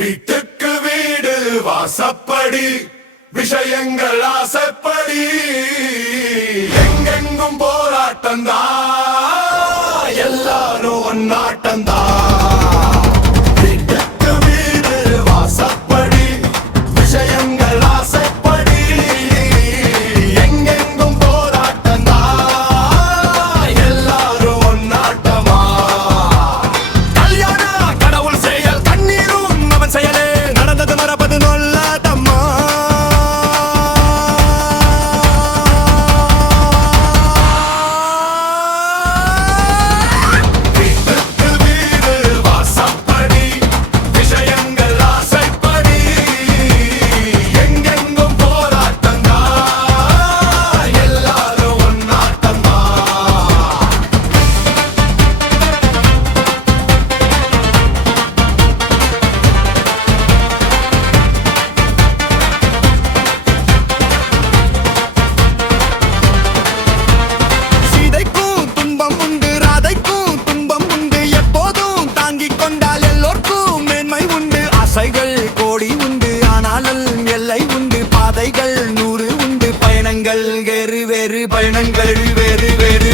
வீட்டுக்கு வீடு வாசப்படி விஷயங்கள் ஆசைப்படி எங்கெங்கும் போராட்டந்தா எல்லாரும் ஒன்னாட்டந்தா வீட்டுக்கு வீடு வாசப்படி விஷயங்கள் ஆசைப்படி எங்கெங்கும் போராட்டந்தா எல்லாரும் ஒன்னாட்டமா கல்யாண கடவுள் செயல் கண்ணீரும் அவன் செயலே நடந்தது மறப்பது நொல்லாதம்மா ஆசைகள் கோடி உண்டு ஆனாலும் எல்லை உண்டு பாதைகள் 100 உண்டு பயணங்கள் வேறு வேறு பயணங்கள் வேறு வேறு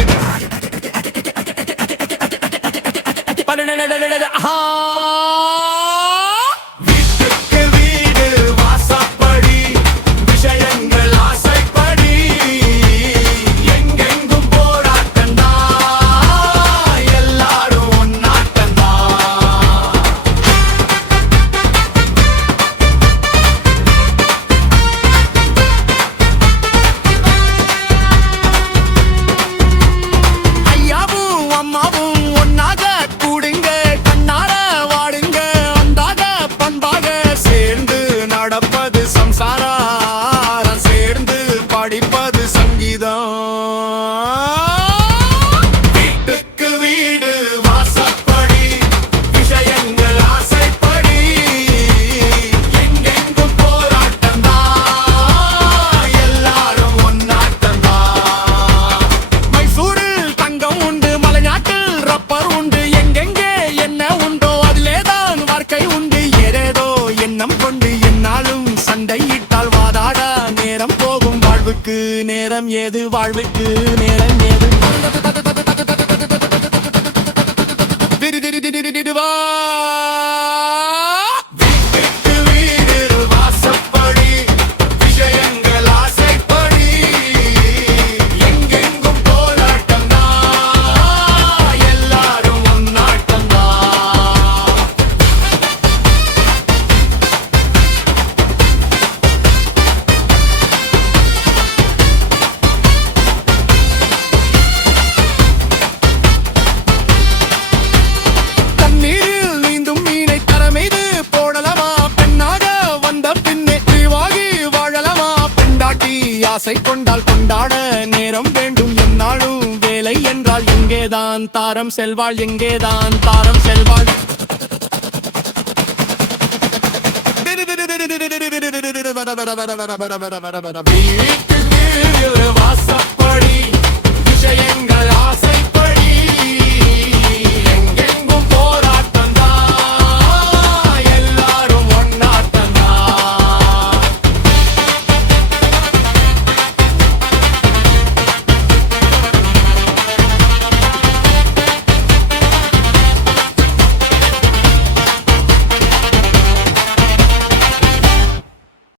வீட்டுக்கு வீடு வாசப்படி விஷயங்கள் ஆசைப்படி எங்கெங்கும் போராட்டந்தா எல்லாரும் ஒன்னாட்டந்தா அம்மாவும் ஒன்னாக கூடுங்க கண்ணார வாடுங்க வந்தாக பண்பாக சேர்ந்து நடப்பது சம்சாரம் சேர்ந்து படிப்பது சங்கீதம் வீட்டுக்கு வீடு வாசப்படி விஷயங்கள் ஆசைப்படி எங்கெங்கும் போராட்டந்தா எல்லாரும் ஒன்னாட்டந்தா மைசூரில் தங்கம் உண்டு மலைநாட்டில் ரப்பர் உண்டு எங்கெங்கே என்ன உண்டோ அதிலேதான் வாழ்க்கை உண்டு ஏதேதோ எண்ணம் கொண்டு என்னாலும் சண்டையிட்டால் வாதாட நேரம் போகும் வாழ்வுக்கு நேரம் ஏது வாழ்வுக்கு நேரம் ஏது வீட்டுக்கு வீடு வாசப்படி விஷயங்கள் ஆசைப்படி எங்கெங்கும் போராட்டந்தா எல்லாரும் ஒன்னாட்டந்தா தண்ணீரில் நீந்தும் மீனை தரமீது போடலமா பெண்ணாக வந்த பின்னே தீவாகி வாழலமா பெண்டாட்டி ஆசை கொண்டால் கொண்டாட நேரம் வேண்டும் என்னாலும் வேலை என்றால் எங்கேதான் தாரம் செல்வாள் எங்கேதான் தாரம் செல்வாள் வீட்டுக்கு வாசப்படி